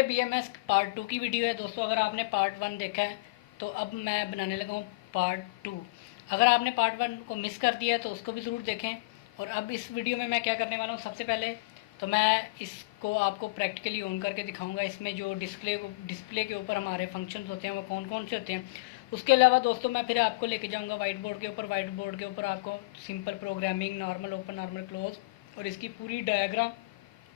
ये BMS part 2 की video है दोस्तों। अगर आपने पार्ट 1 देखा है तो अब मैं बनाने लगा हूँ पार्ट 2। अगर आपने पार्ट 1 को मिस कर दिया है तो उसको भी ज़रूर देखें। और अब इस वीडियो में मैं क्या करने वाला हूँ, सबसे पहले तो मैं इसको आपको प्रैक्टिकली ऑन करके दिखाऊंगा। इसमें जो डिस्प्ले के ऊपर हमारे फंक्शंस होते हैं वो कौन कौन से होते हैं। उसके अलावा दोस्तों मैं फिर आपको लेके जाऊंगा वाइट बोर्ड के ऊपर। वाइट बोर्ड के ऊपर आपको simple programming, normal open, normal close और इसकी पूरी डायग्राम।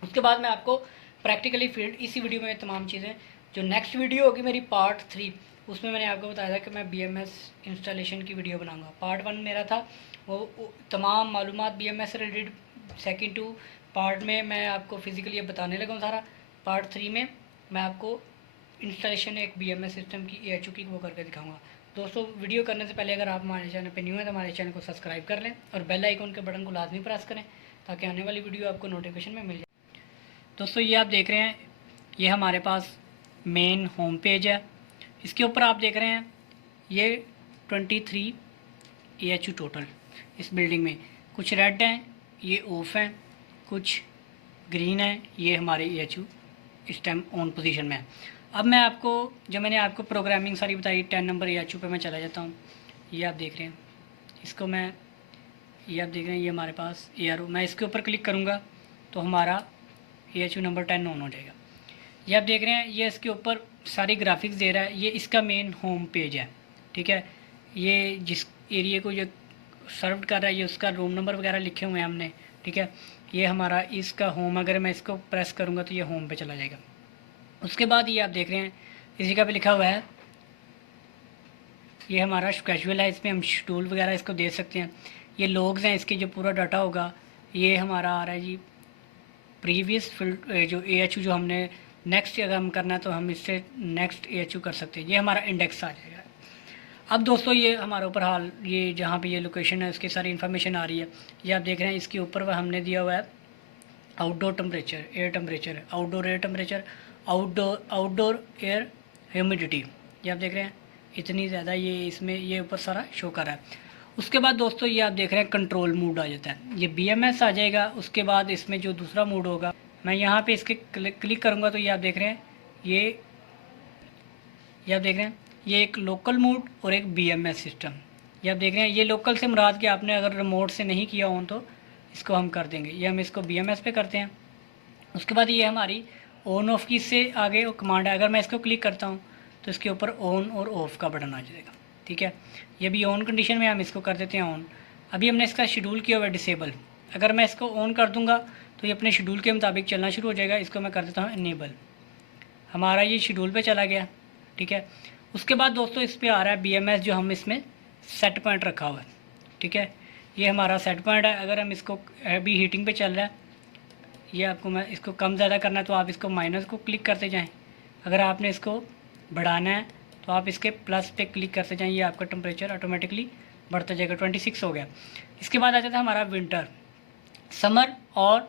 उसके बाद मैं आपको प्रैक्टिकली फील्ड इसी वीडियो में तमाम चीज़ें, जो नेक्स्ट वीडियो होगी मेरी पार्ट 3, उसमें मैंने आपको बताया था कि मैं BMS इंस्टॉलेशन की वीडियो बनाऊंगा। पार्ट 1 मेरा था वो तमाम मालूमात BMS से रिलेटेड। सेकंड 2 पार्ट में मैं आपको फिज़िकली अब बताने लगा हूँ सारा। पार्ट 3 में मैं आपको इंस्टॉलेशन एक BMS सिस्टम की AHU की वो करके दिखाऊंगा। दोस्तों वीडियो करने से पहले अगर आप हमारे चैनल पर न्यू हैं तो हमारे चैनल को सब्सक्राइब कर लें और बेल आइकन के बटन को लाजमी प्रेस करें ताकि आने वाली वीडियो आपको नोटिफिकेशन में मिल जाए। दोस्तों ये आप देख रहे हैं, ये हमारे पास मेन होम पेज है। इसके ऊपर आप देख रहे हैं ये 23 AHU टोटल इस बिल्डिंग में। कुछ रेड हैं, ये ऑफ हैं, कुछ ग्रीन हैं, ये हमारे AHU इस टाइम ऑन पोजीशन में है। अब मैं आपको, जो मैंने आपको प्रोग्रामिंग सारी बताई, 10 नंबर AHU पे मैं चला जाता हूँ। ये आप देख रहे हैं, इसको मैं, ये आप देख रहे हैं, ये हमारे पास ARO, मैं इसके ऊपर क्लिक करूँगा तो हमारा AHU नंबर 10 ऑन हो जाएगा। ये आप देख रहे हैं, ये इसके ऊपर सारी ग्राफिक्स दे रहा है। ये इसका मेन होम पेज है, ठीक है। ये जिस एरिया को ये सर्व कर रहा है, ये उसका रूम नंबर वगैरह लिखे हुए हैं हमने, ठीक है। ये हमारा इसका होम, अगर मैं इसको प्रेस करूँगा तो ये होम पे चला जाएगा। उसके बाद ये आप देख रहे हैं, इस जगह पे लिखा हुआ है, ये हमारा कैजुअल है, इसमें हम शेड्यूल वगैरह इसको दे सकते हैं। ये लॉग्स हैं, इसके जो पूरा डाटा होगा ये हमारा आ रहा है जी प्रीवियस फील्ड, जो AHU जो हमने नेक्स्ट अगर हम करना है तो हम इससे नेक्स्ट AHU कर सकते हैं। ये हमारा इंडेक्स आ जाएगा। अब दोस्तों ये हमारे ऊपर हाल, ये जहाँ पे ये लोकेशन है उसकी सारी इन्फॉर्मेशन आ रही है। ये आप देख रहे हैं, इसके ऊपर वह हमने दिया हुआ है outdoor temperature, air temperature, outdoor air temperature, outdoor air humidity. ये आप देख रहे हैं इतनी ज़्यादा ये इसमें ये ऊपर सारा शो कर रहा है। उसके बाद दोस्तों ये आप देख रहे हैं कंट्रोल मोड आ जाता है, ये BMS आ जाएगा। उसके बाद इसमें जो दूसरा मोड होगा, मैं यहाँ पे इसके क्लिक करूँगा तो ये आप देख रहे हैं, ये आप देख रहे हैं, ये एक लोकल मोड और एक BMS सिस्टम। ये आप देख रहे हैं, ये लोकल से मुराद कि आपने अगर रिमोट से नहीं किया ऑन तो इसको हम कर देंगे। ये हम इसको BMS पे करते हैं। उसके बाद ये हमारी ऑन ऑफ की से आगे वो कमांड है। अगर मैं इसको क्लिक करता हूँ तो इसके ऊपर ऑन और ऑफ़ का बटन आ जाएगा, ठीक है। ये भी ऑन कंडीशन में हम इसको कर देते हैं ऑन। अभी हमने इसका शेड्यूल किया हुआ है डिसेबल। अगर मैं इसको ऑन कर दूंगा तो ये अपने शेड्यूल के मुताबिक चलना शुरू हो जाएगा। इसको मैं कर देता हूँ इनेबल, हमारा ये शेड्यूल पे चला गया, ठीक है। उसके बाद दोस्तों इस पर आ रहा है BMS, जो हम इसमें सेट पॉइंट रखा हुआ है, ठीक है। ये हमारा सेट पॉइंट है। अगर हम इसको, अभी हीटिंग पे चल रहा है, ये आपको, मैं इसको कम ज़्यादा करना है तो आप इसको माइनस को क्लिक करते जाएँ। अगर आपने इसको बढ़ाना है तो आप इसके प्लस पे क्लिक करते जाएँ, ये आपका टेम्परेचर ऑटोमेटिकली बढ़ता जाएगा। 26 हो गया। इसके बाद आ जाता है हमारा विंटर, समर और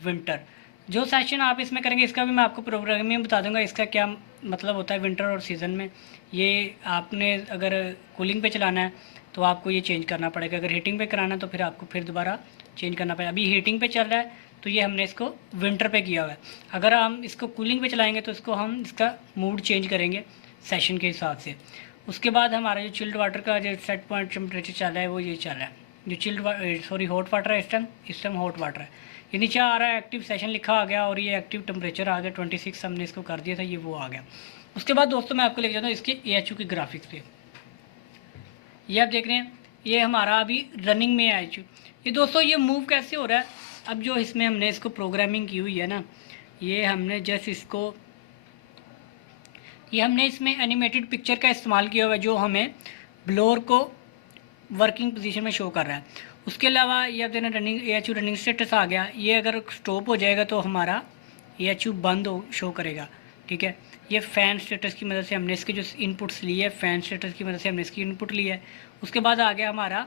विंटर। जो सेशन आप इसमें करेंगे इसका भी मैं आपको प्रोग्रामिंग में बता दूंगा, इसका क्या मतलब होता है विंटर और सीज़न में। ये आपने अगर कूलिंग पे चलाना है तो आपको ये चेंज करना पड़ेगा, अगर हीटिंग पे कराना है तो फिर आपको फिर दोबारा चेंज करना पड़ेगा। अभी हीटिंग पे चल रहा है तो ये हमने इसको विंटर पे किया हुआ है। अगर हम इसको कूलिंग पे चलाएंगे तो इसको हम इसका मूड चेंज करेंगे सेशन के हिसाब से। उसके बाद हमारा जो चिल्ड वाटर का जो सेट पॉइंट टेम्परेचर चल रहा है वो ये चल रहा है, जो हॉट वाटर है, इस टाइम हॉट वाटर है। ये नीचे आ रहा है एक्टिव सेशन लिखा आ गया और ये एक्टिव टेम्परेचर आ गया 26, हमने इसको कर दिया था, ये वो आ गया। उसके बाद दोस्तों मैं आपको लेके जाता हूँ इसके AHU की ग्राफिक्स पे। ये आप देख रहे हैं, ये हमारा अभी रनिंग में है AHU। ये दोस्तों ये मूव कैसे हो रहा है, अब जो इसमें हमने इसको प्रोग्रामिंग की हुई है ना, ये हमने जस्ट इसको, ये हमने इसमें एनिमेटेड पिक्चर का इस्तेमाल किया हुआ है जो हमें ब्लोअर को वर्किंग पोजीशन में शो कर रहा है। उसके अलावा ये आप देना रनिंग AHU रनिंग स्टेटस आ गया। ये अगर स्टॉप हो जाएगा तो हमारा AHU बंद हो शो करेगा, ठीक है। ये फ़ैन स्टेटस की मदद से हमने इसके जो इनपुट्स लिए है, फ़ैन स्टेटस की मदद से हमने इसकी इनपुट ली है। उसके बाद आ गया हमारा,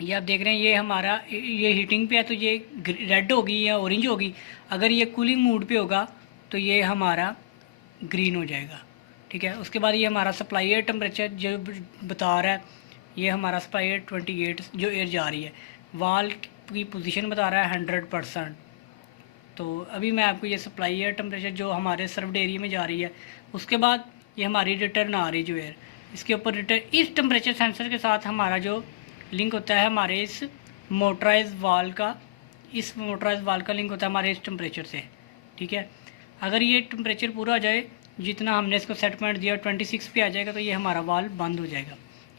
ये आप देख रहे हैं, ये हमारा, ये हीटिंग पे है तो ये रेड होगी या ऑरेंज होगी। अगर ये कूलिंग मोड पे होगा तो ये हमारा ग्रीन हो जाएगा, ठीक है। उसके बाद ये हमारा सप्लाई एयर टेम्परेचर जो बता रहा है, ये हमारा सप्लाई एयर 28 जो एयर जा रही है। वाल की पोजीशन बता रहा है 100%, तो अभी मैं आपको ये सप्लाई एयर टेम्परेचर जो हमारे सर्व्ड एरिया में जा रही है, उसके बाद ये हमारी रिटर्न आ रही जो एयर, इसके ऊपर रिटर्न इस टेम्परेचर सेंसर के साथ हमारा जो लिंक होता है हमारे इस मोटराइज वाल का, इस मोटराइज वाल का लिंक होता है हमारे इस टेम्परेचर से, ठीक है। अगर ये टेम्परेचर पूरा आ जाए, जितना हमने इसको सेट पॉइंट दिया 26 पे आ जाएगा, तो ये हमारा वाल बंद हो जाएगा,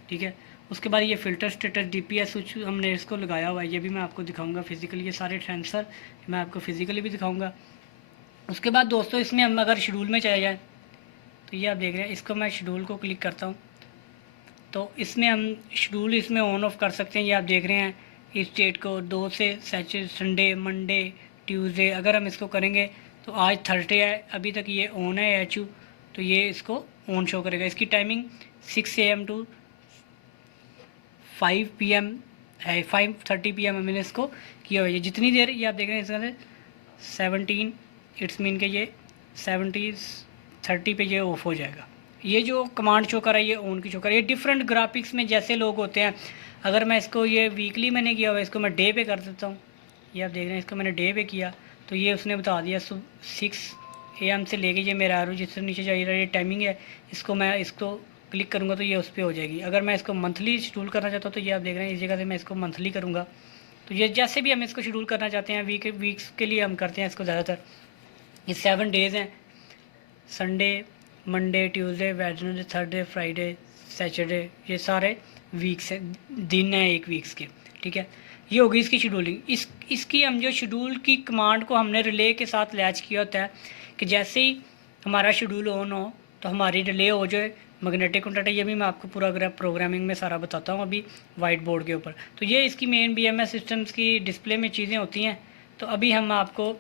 ठीक है। उसके बाद ये फ़िल्टर स्टेटस DPS स्विच हमने इसको लगाया हुआ है, ये भी मैं आपको दिखाऊंगा फिजिकली, ये सारे सेंसर मैं आपको फिजिकली भी दिखाऊंगा। उसके बाद दोस्तों इसमें हम अगर शेड्यूल में चले जाएँ, तो ये आप देख रहे हैं, इसको मैं शेड्यूल को क्लिक करता हूँ, तो इसमें हम शेड्यूल इसमें ऑन ऑफ कर सकते हैं। ये आप देख रहे हैं इस डेट को 2 से सैटरडे, संडे, मंडे, ट्यूसडे, अगर हम इसको करेंगे तो आज थर्सडे है, अभी तक ये ऑन है HU, तो ये इसको ऑन शो करेगा। इसकी टाइमिंग 6 AM टू 5 PM है, 5:30 PM मैंने इसको किया हुआ है। जितनी देर ये आप देख रहे हैं इसका 17, इट्स मीन के ये 70:30 पे ये ऑफ हो जाएगा। ये जो कमांड शो कर रहा है ये ऑन की शो कर रहा है। ये डिफरेंट ग्राफिक्स में जैसे लोग होते हैं, अगर मैं इसको ये वीकली मैंने किया हुआ है, इसको मैं डे पे कर देता हूँ, ये आप देख रहे हैं इसको मैंने डे पे किया, तो ये उसने बता दिया 6 AM से लेके ये मेरा आरो जिससे नीचे जा रहा है ये टाइमिंग है, इसको मैं इसको क्लिक करूँगा तो ये उस पर हो जाएगी। अगर मैं इसको मंथली शेड्यूल करना चाहता हूँ तो ये आप देख रहे हैं इस जगह से मैं इसको मंथली करूँगा, तो ये जैसे भी हम इसको शेड्यूल करना चाहते हैं, वीक्स के लिए हम करते हैं इसको ज़्यादातर। ये 7 डेज़ हैं, Sunday, Monday, Tuesday, Wednesday, Thursday, Friday, Saturday, ये सारे वीक्स हैं, दिन हैं एक वीक्स के, ठीक है। ये होगी इसकी शेड्यूलिंग। इसकी हम जो शेड्यूल की कमांड को हमने रिले के साथ लैच किया होता है कि जैसे ही हमारा शेड्यूल ऑन हो तो हमारी रिले हो जाए मैग्नेटिक कॉन्टैक्ट। ये भी मैं आपको पूरा प्रोग्रामिंग में सारा बताता हूँ अभी वाइट बोर्ड के ऊपर। तो ये इसकी मेन BMS सिस्टम्स की डिस्प्ले में चीज़ें होती हैं, तो अभी हम आपको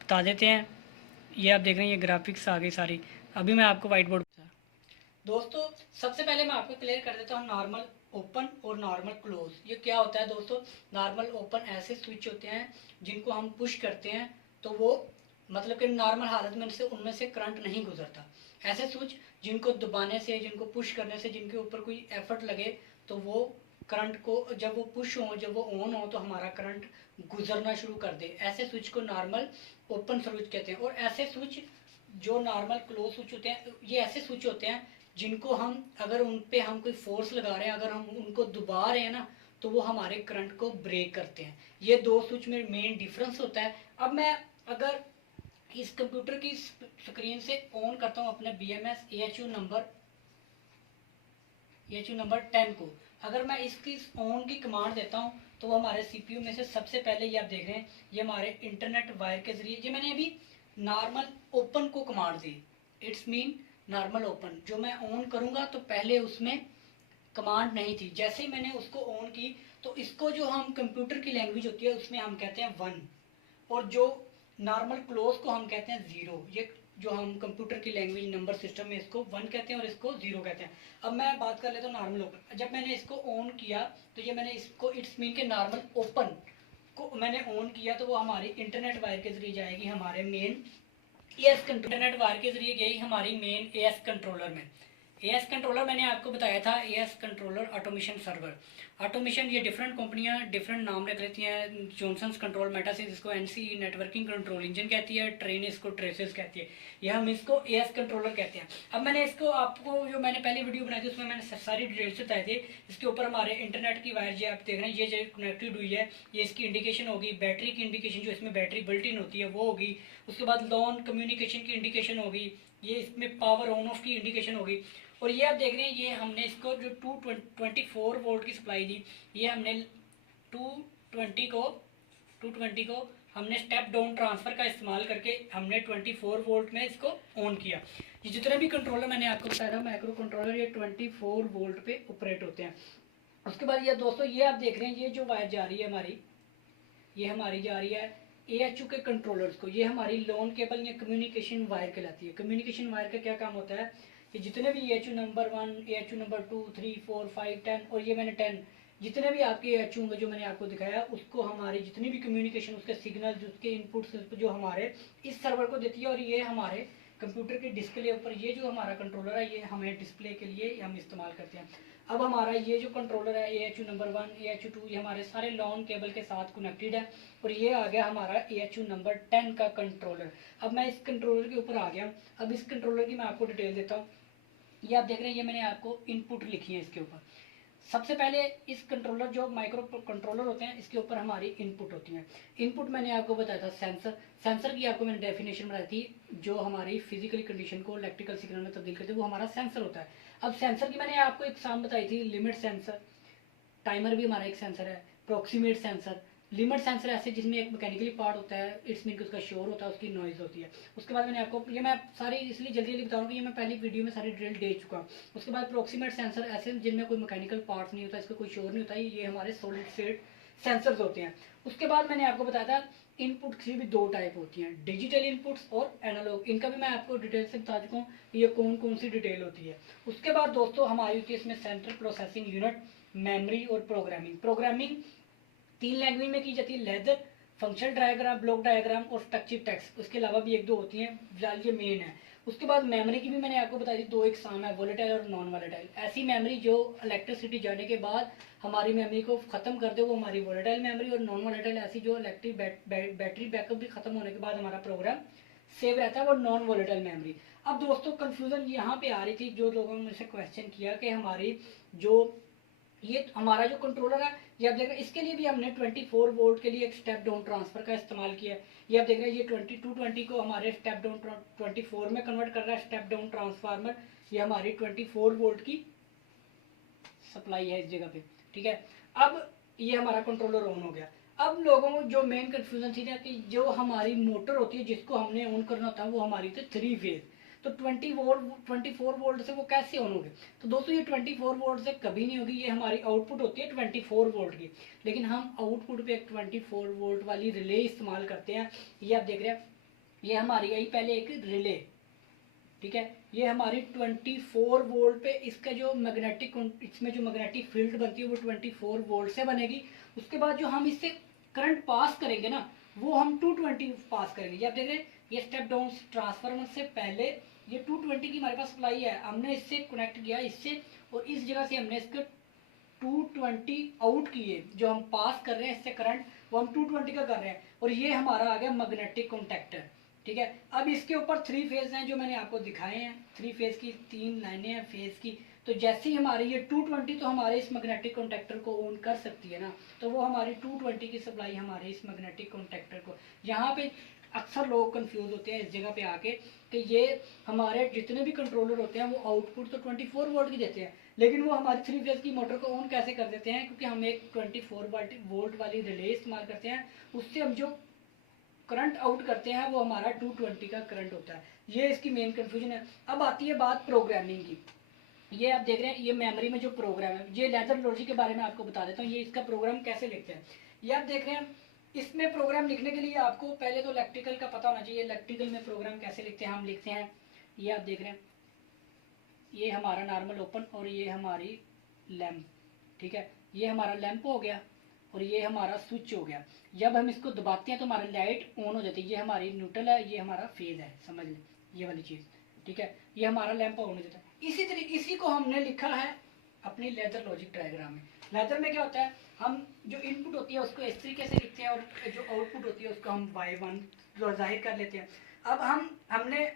बता देते हैं। ये आप देख रहे हैं ये ग्राफिक्स आ गई सारी। अभी मैं आपको वाइट बोर्ड, दोस्तों सबसे पहले मैं आपको क्लियर कर देता हूँ नॉर्मल ओपन और नॉर्मल क्लोज। ये क्या होता है दोस्तों, नॉर्मल ओपन ऐसे स्विच होते हैं जिनको हम पुश करते हैं तो वो मतलब कि नॉर्मल हालत में से उनमें से करंट नहीं गुजरता। ऐसे स्विच जिनको दबाने से, जिनको पुश करने से, जिनके ऊपर कोई एफर्ट लगे तो वो करंट को जब वो पुश हो, जब वो ऑन हो तो हमारा करंट गुजरना शुरू कर दे, ऐसे स्विच को नॉर्मल ओपन स्विच कहते हैं। और ऐसे स्विच जो नॉर्मल क्लोज स्विच होते हैं, ये ऐसे स्विच होते हैं जिनको हम अगर उन पे हम कोई फोर्स लगा रहे हैं, अगर हम उनको दबा रहे हैं ना, तो वो हमारे करंट को ब्रेक करते हैं। ये दो स्विच में मेन डिफरेंस होता है। अब मैं अगर इस कंप्यूटर की स्क्रीन से ऑन करता हूँ अपने BMS AHU नंबर 10 को, अगर मैं इसकी ऑन की कमांड देता हूँ तो वो हमारे CPU में से सबसे पहले ये आप देख रहे हैं ये हमारे इंटरनेट वायर के जरिए, ये मैंने अभी नॉर्मल ओपन को command the, it's mean normal open. जो मैं ऑन करूँगा तो पहले उसमें कमांड नहीं थी, जैसे ही मैंने उसको ऑन की तो इसको जो हम कंप्यूटर की लैंग्वेज होती है उसमें हम कहते हैं 1, और जो नॉर्मल क्लोज को हम कहते हैं 0। ये जो हम कंप्यूटर की लैंग्वेज नंबर सिस्टम में इसको 1 कहते हैं और इसको 0 कहते हैं। अब मैं बात कर लेता हूँ नॉर्मल ओपन। जब मैंने इसको ऑन किया तो ये मैंने इसको इट्स मीन के नॉर्मल ओपन को मैंने ऑन किया तो वो हमारी इंटरनेट वायर के जरिए जाएगी हमारे मेन इंटरनेट वायर के जरिए गई हमारी मेन AS कंट्रोलर में। AS कंट्रोलर मैंने आपको बताया था, AS controller automation server. Automation ये डिफरेंट कंपनियां डिफरेंट नाम रख लेती हैं, जॉनसन्स कंट्रोल, मेटासिस इसको NCE नेटवर्किंग कंट्रोल इंजन कहती है, ट्रेन इसको ट्रेसेस कहती है, या हम इसको AS कंट्रोलर कहते हैं। अब मैंने इसको आपको जो मैंने पहली वीडियो बनाई थी उसमें मैंने सारी डिटेल्स बताए थे। इसके ऊपर हमारे इंटरनेट की वायर जो आप देख रहे हैं ये जो कनेक्टेड हुई है, ये इसकी इंडिकेशन होगी, बैटरी की इंडिकेशन जो इसमें बैटरी बिल्ट इन होती है वो होगी, उसके बाद लॉन कम्युनिकेशन की इंडिकेशन होगी, ये इसमें पावर ऑन ऑफ की इंडिकेशन होगी। और ये आप देख रहे हैं ये हमने इसको जो 224 वोल्ट की सप्लाई दी, ये हमने 220 को हमने स्टेप डाउन ट्रांसफ़र का इस्तेमाल करके हमने 24 वोल्ट में इसको ऑन किया। ये जितने भी कंट्रोलर मैंने आपको बताया था माइक्रो कंट्रोलर, ये 24 वोल्ट पे ऑपरेट होते हैं। उसके बाद ये दोस्तों ये आप देख रहे हैं ये जो वायर जा रही है हमारी, ये हमारी जा रही है AHU के कंट्रोलर्स को, ये हमारी लॉन केबल या कम्युनिकेशन वायर कहलाती है। कम्युनिकेशन वायर का क्या काम होता है कि जितने भी AHU नंबर 1, AHU नंबर 2, 3, 4, 5, 10 और ये मैंने 10 जितने भी आपके AHU होंगे जो मैंने आपको दिखाया, उसको हमारी जितनी भी कम्युनिकेशन उसके सिग्नल उसके इनपुट्स जो हमारे इस सर्वर को देती है और ये हमारे कंप्यूटर के डिस्प्ले ऊपर ये जो हमारा कंट्रोलर है ये हमें डिस्प्ले के लिए हम इस्तेमाल करते हैं। अब हमारा ये जो कंट्रोलर है AHU नंबर 1 AHU 2 ये हमारे सारे लॉन्ग केबल के साथ कनेक्टेड है और ये आ गया हमारा AHU नंबर 10 का कंट्रोलर। अब मैं इस कंट्रोलर के ऊपर आ गया। अब इस कंट्रोलर की मैं आपको डिटेल देता हूँ। ये आप देख रहे हैं, ये मैंने आपको इनपुट लिखी है इसके ऊपर। सबसे पहले इस कंट्रोलर जो माइक्रो कंट्रोलर होते हैं इसके ऊपर हमारी इनपुट होती है। इनपुट मैंने आपको बताया था सेंसर। सेंसर की आपको मैंने डेफिनेशन बताई थी, जो हमारी फिजिकली कंडीशन को इलेक्ट्रिकल सिग्नल में तब्दील करते हैं वो हमारा सेंसर होता है। अब सेंसर की मैंने आपको एग्जाम बताई थी, लिमिट सेंसर, टाइमर भी हमारा एक सेंसर है, प्रोक्सीमेट सेंसर। लिमिट सेंसर ऐसे जिसमें एक मैकेनिकली पार्ट होता है, इट्स मीन कि उसका शोर होता है, उसकी नॉइज होती है। उसके बाद मैंने आपको ये मैं सारी इसलिए जल्दी जल्दी बताऊंगा कि ये मैं पहली वीडियो में सारी ड्रिल दे चुका हूँ। उसके बाद प्रोक्सीमेट सेंसर ऐसे जिनमें कोई मैकेनिकल पार्ट नहीं होता, इसका कोई शोर नहीं होता, ये हमारे सॉलिड स्टेट सेंसर्स होते हैं। उसके बाद मैंने आपको बताया था इनपुट की भी दो टाइप होती हैं, डिजिटल इनपुट्स और एनालॉग। इनका भी मैं आपको डिटेल से बता चुका हूँ ये कौन कौन सी डिटेल होती है। उसके बाद दोस्तों हमारी होती है इसमें सेंट्रल प्रोसेसिंग यूनिट, मेमोरी और प्रोग्रामिंग। प्रोग्रामिंग 3 लैंग्वेज में की जाती है, leather, functional diagram, block diagram और स्ट्रक्चर टेक्स्ट। उसके अलावा भी एक दो होती हैं, फिलहाल ये मेन है। उसके बाद मेमोरी की भी मैंने आपको बताई थी, दो एग्जाम है, वोलेटाइल और नॉन वोलेटाइल। ऐसी मेमोरी जो इलेक्ट्रिसिटी जाने के बाद हमारी मेमोरी को खत्म कर दे वो हमारी वोलेटाइल मेमोरी, और नॉन वोलेटाइल ऐसी जो इलेक्ट्रिक बैटरी बैकअप भी खत्म होने के बाद हमारा प्रोग्राम सेव रहता है, वो नॉन वोलेटाइल मेमोरी। अब दोस्तों कंफ्यूजन यहाँ पे आ रही थी, जो लोगों ने मुझसे क्वेश्चन किया कि हमारी जो ये हमारा जो कंट्रोलर है ये आप देख रहे हैं, इसके लिए भी हमने 24 वोल्ट के लिए एक स्टेप डाउन ट्रांसफर का इस्तेमाल किया है। ये आप देख रहे हैं, ये 2220 को हमारे स्टेप डाउन 24 में कन्वर्ट कर रहा है स्टेप डाउन ट्रांसफार्मर। ये हमारी 24 वोल्ट की सप्लाई है इस जगह पे, ठीक है। अब ये हमारा कंट्रोलर ऑन हो गया। अब लोगों को जो मेन कंफ्यूजन थी ना कि जो हमारी मोटर होती है जिसको हमने ऑन करना होता है वो हमारी थी 3 फेज, तो 24 वोल्ट से वो कैसे ऑन होगी। तो दोस्तों ये 24 वोल्ट से कभी नहीं होगी, ये हमारी आउटपुट होती है 24 वोल्ट की, लेकिन हम आउटपुट पे एक 24 वोल्ट वाली रिले इस्तेमाल करते हैं। ये आप देख रहे हैं, ये हमारी आई पहले एक रिले, ठीक है। ये हमारी 24 वोल्ट पे इसका जो मैग्नेटिक, इसमें जो मैग्नेटिक फील्ड बनती है वो 24 वोल्ट से बनेगी। उसके बाद जो हम इससे करंट पास करेंगे ना वो हम 220 पास करेंगे। ये आप देख रहे हैं, ये स्टेप डाउन ट्रांसफार्मर से पहले ये 220 की हमारे पास सप्लाई है, हमने इससे कनेक्ट किया इससे, और इस जगह से हमने इसके 220 आउट किए, जो हम पास कर रहे हैं इससे करंट वो हम 220 का कर रहे हैं, और ये हमारा आ गया मैग्नेटिक कॉन्टैक्टर, ठीक है। अब इसके ऊपर 3 फेज हैं जो मैंने आपको दिखाए हैं, 3 फेज की 3 लाइनें हैं फेज की। तो जैसे ही हमारी ये 220 तो हमारे इस मैग्नेटिक कॉन्टैक्टर को ऑन कर सकती है ना, तो वो हमारी 220 की सप्लाई हमारे इस मैग्नेटिक कॉन्टैक्टर को, यहाँ पे अक्सर लोग कंफ्यूज होते हैं इस जगह पे आके कि ये हमारे जितने भी कंट्रोलर होते हैं वो आउटपुट तो 24 वोल्ट की देते हैं, लेकिन वो हमारी 3 फेज की मोटर को ऑन कैसे कर देते हैं, क्योंकि हम एक 24 वोल्ट वाली रिले इस्तेमाल करते हैं, उससे हम जो करंट आउट करते हैं वो हमारा 220 का करंट होता है। ये इसकी मेन कंफ्यूजन है। अब आती है बात प्रोग्रामिंग की। ये आप देख रहे हैं, ये मेमोरी में जो प्रोग्राम है, ये लेदर लॉजिक के बारे में आपको बता देता हूँ, ये इसका प्रोग्राम कैसे लिखते हैं। ये आप देख रहे हैं, इसमें प्रोग्राम लिखने के लिए आपको पहले तो इलेक्ट्रिकल का पता होना चाहिए। इलेक्ट्रिकल में प्रोग्राम कैसे लिखते हैं, हम लिखते हैं, ये आप देख रहे हैं, ये हमारा नॉर्मल ओपन और ये हमारी लैंप, ठीक है। ये हमारा लैंप हो गया और ये हमारा स्विच हो गया। जब हम इसको दबाते हैं तो हमारी लाइट ऑन हो जाती है। ये हमारी न्यूट्रल है, ये हमारा फेज है, समझ लें ये वाली चीज़, ठीक है। ये हमारा लैंप ऑन हो जाता है। इसी तरीके इसी को हमने लिखा है अपनी लेदर लॉजिक डायग्राम में। लेदर में क्या होता है, हम जो इनपुट होती है उसको इस तरीके से लिखते हैं और जो आउटपुट होती है उसको हम y1 जाहिर कर लेते हैं। अब हमने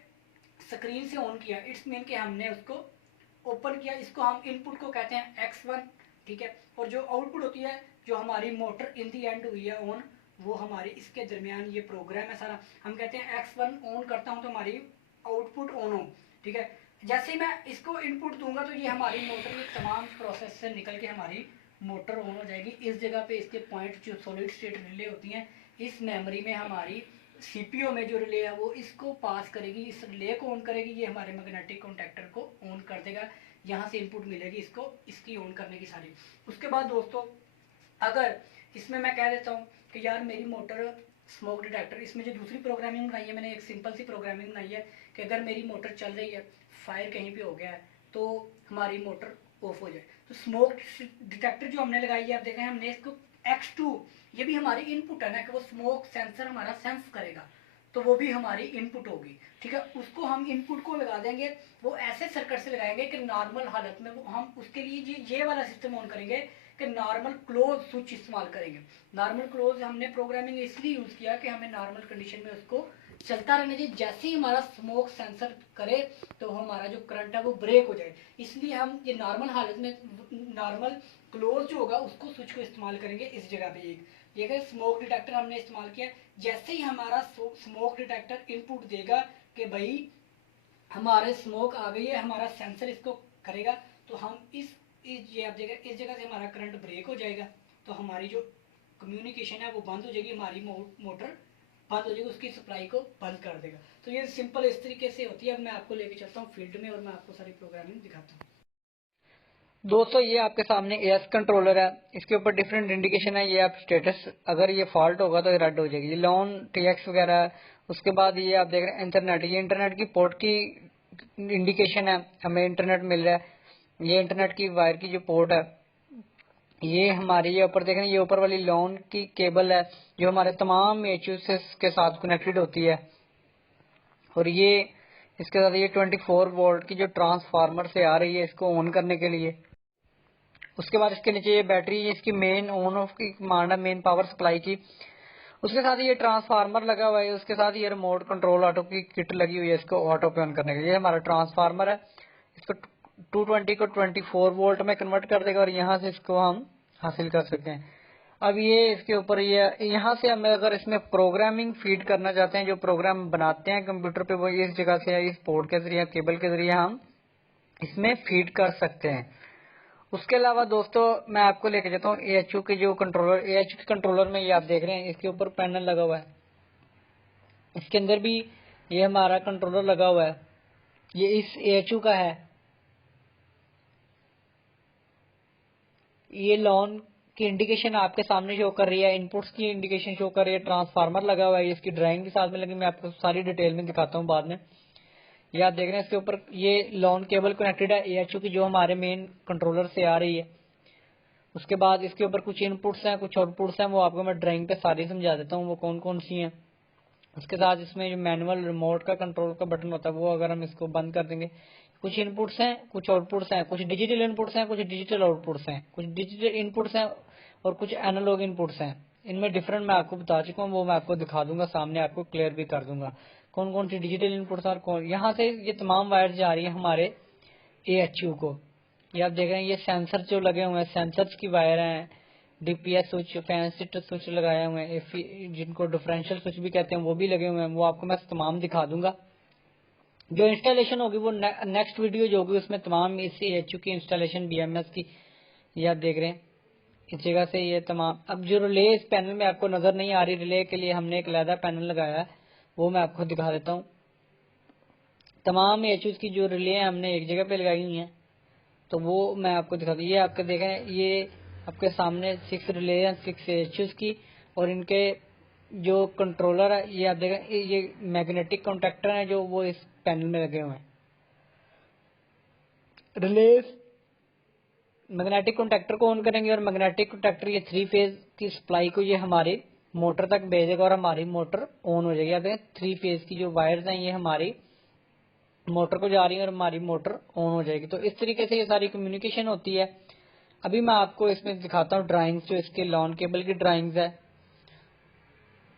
स्क्रीन से ऑन किया, इट्स मीन कि हमने उसको ओपन किया, इसको हम इनपुट को कहते हैं x1, ठीक है। और जो आउटपुट होती है, जो हमारी मोटर इन दी एंड हुई है ऑन, वो हमारी इसके दरमियान ये प्रोग्राम है सारा, हम कहते हैं x1 ऑन करता हूँ तो हमारी आउटपुट ऑन हो, ठीक है। जैसे ही मैं इसको इनपुट दूंगा तो ये हमारी मोटर की तमाम प्रोसेस से निकल के हमारी मोटर ऑन हो जाएगी। इस जगह पे इसके पॉइंट जो सॉलिड स्टेट रिले होती हैं, इस मेमोरी में हमारी सीपीयू में जो रिले है वो इसको पास करेगी, इस रिले को ऑन करेगी, ये हमारे मैग्नेटिक कॉन्टैक्टर को ऑन कर देगा। यहाँ से इनपुट मिलेगी इसको, इसकी ऑन करने की सारी। उसके बाद दोस्तों अगर इसमें मैं कह देता हूँ कि यार मेरी मोटर स्मोक डिटेक्टर, इसमें जो दूसरी प्रोग्रामिंग बनाई है मैंने, एक सिंपल सी प्रोग्रामिंग बनाई है कि अगर मेरी मोटर चल रही है, फायर कहीं पे हो गया है तो हमारी मोटर ऑफ हो जाए, तो स्मोक डिटेक्टर जो हमने लगाई है, आप देखें हमने इसको X2, ये भी हमारी इनपुट है ना कि वो स्मोक सेंसर हमारा सेंस करेगा, तो तो वो भी हमारी इनपुट होगी, ठीक है। उसको हम इनपुट को लगा देंगे, वो ऐसे सर्किट से लगाएंगे कि नॉर्मल हालत में हम उसके लिए ये वाला सिस्टम ऑन करेंगे कि नॉर्मल क्लोज स्विच इस्तेमाल करेंगे। नॉर्मल क्लोज हमने प्रोग्रामिंग इसलिए यूज किया कि हमें नॉर्मल कंडीशन में उसको चलता रहना चाहिए। जैसे ही हमारा स्मोक सेंसर करे तो हमारा जो करंट है वो ब्रेक हो जाए, इसलिए हम ये नॉर्मल हालत में नॉर्मल क्लोज जो होगा उसको स्विच को इस्तेमाल करेंगे। इस जगह पे एक ये स्मोक डिटेक्टर हमने इस्तेमाल किया। जैसे ही हमारा स्मोक डिटेक्टर इनपुट देगा कि भाई हमारे स्मोक आ गई है, हमारा सेंसर इसको करेगा, तो हम ये आप देखिए इस जगह से हमारा करंट ब्रेक हो जाएगा, तो हमारी जो कम्युनिकेशन है वो बंद हो जाएगी, हमारी मोटर बंद हो जाएगी, उसकी सप्लाई को बंद कर देगा। तो ये सिंपल इस तरीके से होती है। अब मैं आपको लेके चलता हूँ फील्ड में और मैं आपको सारी प्रोग्रामिंग दिखाता हूँ। दोस्तों ये आपके सामने एएस कंट्रोलर है, इसके ऊपर डिफरेंट इंडिकेशन है। ये आप स्टेटस, अगर ये फॉल्ट होगा तो ये रद्द हो जाएगी, ये लॉन टीएक्स वगैरह है। उसके बाद ये आप देख रहे हैं इंटरनेट, ये इंटरनेट की पोर्ट की इंडिकेशन है, हमें इंटरनेट मिल रहा है। ये इंटरनेट की वायर की जो पोर्ट है, ये हमारी ये ऊपर देख रहे हैं, ये ऊपर वाली लॉन की केबल है जो हमारे तमाम एचयूएस के साथ कनेक्टेड होती है। और ये इसके साथ ये 24 वोल्ट की जो ट्रांसफार्मर से आ रही है इसको ऑन करने के लिए। उसके बाद इसके नीचे ये बैटरी, इसकी मेन ऑन ऑफ की कमांड है, मेन पावर सप्लाई की। उसके साथ ये ट्रांसफार्मर लगा हुआ है, उसके साथ ये रिमोट कंट्रोल ऑटो की किट लगी हुई है इसको ऑटो पे ऑन करने के लिए। ये हमारा ट्रांसफार्मर है, इसको 220 को 24 वोल्ट में कन्वर्ट कर देगा और यहाँ से इसको हम हासिल कर सकते हैं। अब ये इसके ऊपर ये यहाँ से हम अगर इसमें प्रोग्रामिंग फीड करना चाहते हैं, जो प्रोग्राम बनाते हैं कंप्यूटर पे, वो इस जगह से इस पोर्ट के जरिए केबल के जरिए हम इसमें फीड कर सकते हैं। उसके अलावा दोस्तों मैं आपको लेके जाता हूँ एएचयू के जो कंट्रोलर, एएचयू के कंट्रोलर में ये आप देख रहे हैं इसके ऊपर पैनल लगा हुआ है, इसके अंदर भी ये हमारा कंट्रोलर लगा हुआ है, ये इस एएचयू का है। ये लॉन की इंडिकेशन आपके सामने शो कर रही है, इनपुट्स की इंडिकेशन शो कर रही है, ट्रांसफार्मर लगा हुआ है, इसकी ड्राइंग के साथ में लगी, मैं आपको सारी डिटेल में दिखाता हूँ बाद में। ये आप देख रहे हैं इसके ऊपर ये लॉन केबल कनेक्टेड है एएचयू की जो हमारे मेन कंट्रोलर से आ रही है। उसके बाद इसके ऊपर कुछ इनपुट्स हैं, कुछ आउटपुट्स हैं, वो आपको मैं ड्राइंग पे सारी समझा देता हूँ वो कौन कौन सी हैं। उसके साथ इसमें जो मैनुअल रिमोट का कंट्रोल का बटन होता है वो अगर हम इसको बंद कर देंगे, कुछ इनपुट्स हैं, कुछ आउटपुट्स हैं, कुछ डिजिटल इनपुट्स हैं, कुछ डिजिटल आउटपुट्स हैं, कुछ डिजिटल इनपुट्स हैं और कुछ एनालॉग इनपुट्स हैं। इनमें डिफरेंट मैं आपको बता चुका हूँ, वो मैं आपको दिखा दूंगा सामने, आपको क्लियर भी कर दूंगा कौन कौन सी डिजिटल इनपुट्स और कौन। यहाँ से ये तमाम वायर जा रही है हमारे एएचयू को। ये आप देख रहे हैं ये सेंसर जो लगे हुए हैं, सेंसर्स की वायर हैं, DPS switch, fan shift switch लगाए हुए हैं, जिनको डिफरेंशियल स्विच भी कहते हैं वो भी लगे हुए हैं, वो आपको मैं तमाम दिखा दूंगा। जो इंस्टॉलेशन होगी वो नेक्स्ट वीडियो जो होगी उसमें तमाम इस एएचयू की इंस्टॉलेशन बीएमएस की, ये आप देख रहे हैं इस जगह से ये तमाम। अब जो रिले इस पैनल में आपको नजर नहीं आ रही, रिले के लिए हमने एक अलग पैनल लगाया है, वो मैं आपको दिखा देता हूँ। तमाम एएचयू की जो रिले हैं हमने एक जगह पे लगाई हुई हैं, तो वो मैं आपको दिखा दूँ। ये आपके देखें, ये आपके सामने 6 रिले हैं 6 एएचयू की, और इनके जो कंट्रोलर है ये आप देखें, ये मैग्नेटिक कॉन्टैक्टर है जो वो इस पैनल में लगे हुए हैं। रिलेस मैग्नेटिक कॉन्टैक्टर को ऑन करेंगे और मैग्नेटिक कॉन्टैक्टर ये 3 फेज की सप्लाई को ये हमारी मोटर तक भेजेगा और हमारी मोटर ऑन हो जाएगी। आप देखें 3 फेज की जो वायर्स हैं ये हमारी मोटर को जा रही है और हमारी मोटर ऑन हो जाएगी। तो इस तरीके से ये सारी कम्युनिकेशन होती है। अभी मैं आपको इसमें दिखाता हूँ ड्राइंग्स, जो इसके लॉन केबल की ड्राइंग्स है।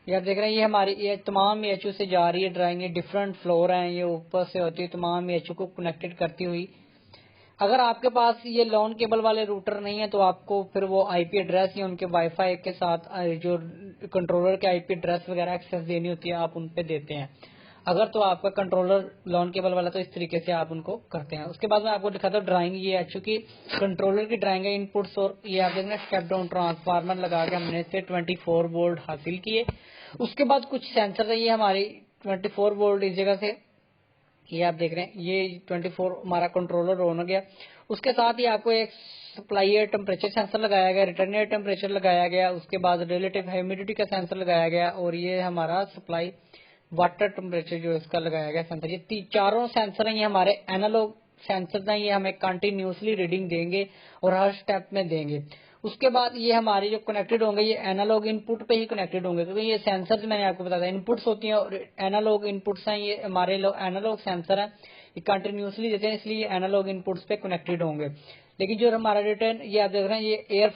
ये आप देख रहे हैं ये हमारी ये तमाम एएचयू से जा रही है ड्राइंग, ये डिफरेंट फ्लोर हैं, ये ऊपर से होती है तमाम एएचयू को कनेक्टेड करती हुई। अगर आपके पास ये लॉन केबल वाले रूटर नहीं है तो आपको फिर वो आईपी एड्रेस या उनके वाईफाई के साथ जो कंट्रोलर के आईपी एड्रेस वगैरह एक्सेस देनी होती है आप उन पे देते हैं। अगर तो आपका कंट्रोलर लॉन केबल वाला तो इस तरीके से आप उनको करते हैं। उसके बाद मैं आपको दिखाता हूँ ड्राइंग, ये एएचयू की कंट्रोलर की ड्राइंग है, इनपुट्स, और ये आप देखना स्टेप डाउन ट्रांसफार्मर लगा के हमने इससे 24 वोल्ट हासिल किए। उसके बाद कुछ सेंसर है, ये हमारी 24 वोल्ट इस जगह से, ये आप देख रहे हैं ये 24 हमारा कंट्रोलर ऑन हो गया। उसके साथ ही आपको एक सप्लाई टेम्परेचर सेंसर लगाया गया, रिटर्न एयर टेम्परेचर लगाया गया, उसके बाद रिलेटिव ह्यूमिडिटी का सेंसर लगाया गया, और ये हमारा सप्लाई वाटर टेम्परेचर जो इसका लगाया गया सेंसर। ये चारों सेंसर हैं, ये हमारे एनालॉग सेंसर हैं, ये हमें कंटिन्यूसली रीडिंग देंगे और हर स्टेप में देंगे। उसके बाद ये हमारे जो कनेक्टेड होंगे ये एनालॉग इनपुट पे ही कनेक्टेड होंगे, क्योंकि ये सेंसर मैंने आपको बताया इनपुट्स होती हैं और एनालॉग इनपुट्स हैं, ये हमारे एनालॉग सेंसर हैं, ये कंटिन्यूसली देते हैं, इसलिए एनालॉग इनपुट्स पे कनेक्टेड होंगे। लेकिन जो हमारा रिटर्न ये आप देख रहे हैं ये एयर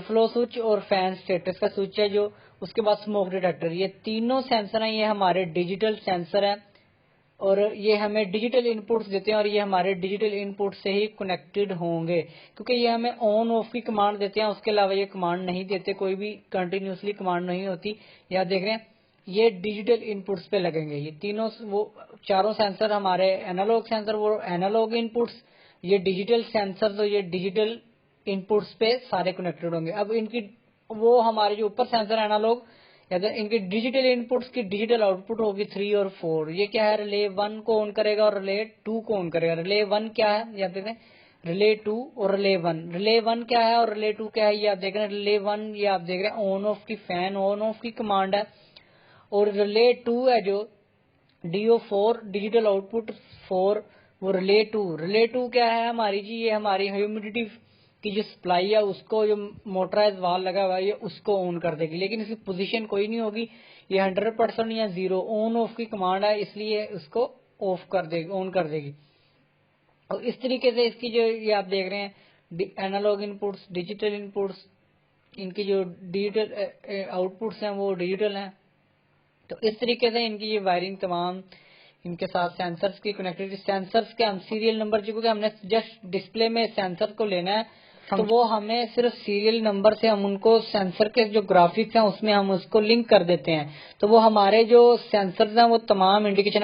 फ्लो स्विच और फैन स्टेटस का स्विच है जो, उसके बाद स्मोक डिटेक्टर, ये तीनों सेंसर हैं, ये हमारे डिजिटल सेंसर हैं और ये हमें डिजिटल इनपुट्स देते हैं और ये हमारे डिजिटल इनपुट से ही कनेक्टेड होंगे, क्योंकि ये हमें ऑन ऑफ की कमांड देते हैं, उसके अलावा ये कमांड नहीं देते, कोई भी कंटिन्यूसली कमांड नहीं होती। यहाँ देख रहे हैं ये डिजिटल इनपुट्स पे लगेंगे, ये तीनों वो चारों सेंसर हमारे एनालॉग सेंसर, वो एनालॉग इनपुट्स, ये डिजिटल सेंसर, तो ये डिजिटल इनपुट्स पे सारे कनेक्टेड होंगे। अब इनकी वो हमारे जो ऊपर सेंसर एनालॉग, इनके डिजिटल इनपुट्स की डिजिटल आउटपुट होगी 3 और 4। ये क्या है, रिले 1 को ऑन करेगा और रिले 2 को ऑन करेगा। रिले 1 क्या है, ये आप देख रहे हैं, रिले 2 और रिले 1। रिले 1 क्या है और रिले 2 क्या है, ये आप देख रहे हैं। रिले 1 ये आप देख रहे हैं ऑन ऑफ की फैन ऑन ऑफ की कमांड है, और रिले 2 है जो DO4 डिजिटल आउटपुट 4, वो रिले 2 क्या है हमारी जी, ये हमारी ह्यूमिडिटी की जो सप्लाई है उसको, जो मोटराइज वाल लगा हुआ है ये उसको ऑन कर देगी, लेकिन इसकी पोजीशन कोई नहीं होगी, ये 100% या 0 ऑन ऑफ की कमांड है, इसलिए उसको ऑफ कर देगी, ऑन कर देगी। और इस तरीके से इसकी जो ये आप देख रहे हैं एनालॉग इनपुट्स, डिजिटल इनपुट्स, इनकी जो डिजिटल आउटपुट्स हैं वो डिजिटल हैं। तो इस तरीके से इनकी ये वायरिंग तमाम, इनके साथ सेंसर्स की कनेक्टिविटी, सेंसर्स के हम सीरियल नंबर, क्योंकि हमने जस्ट डिस्प्ले में सेंसर को लेना है, तो वो हमें सिर्फ सीरियल नंबर से हम उनको सेंसर के जो ग्राफिक्स हैं उसमें हम उसको लिंक कर देते हैं, तो वो हमारे जो सेंसर्स हैं वो तमाम इंडिकेशन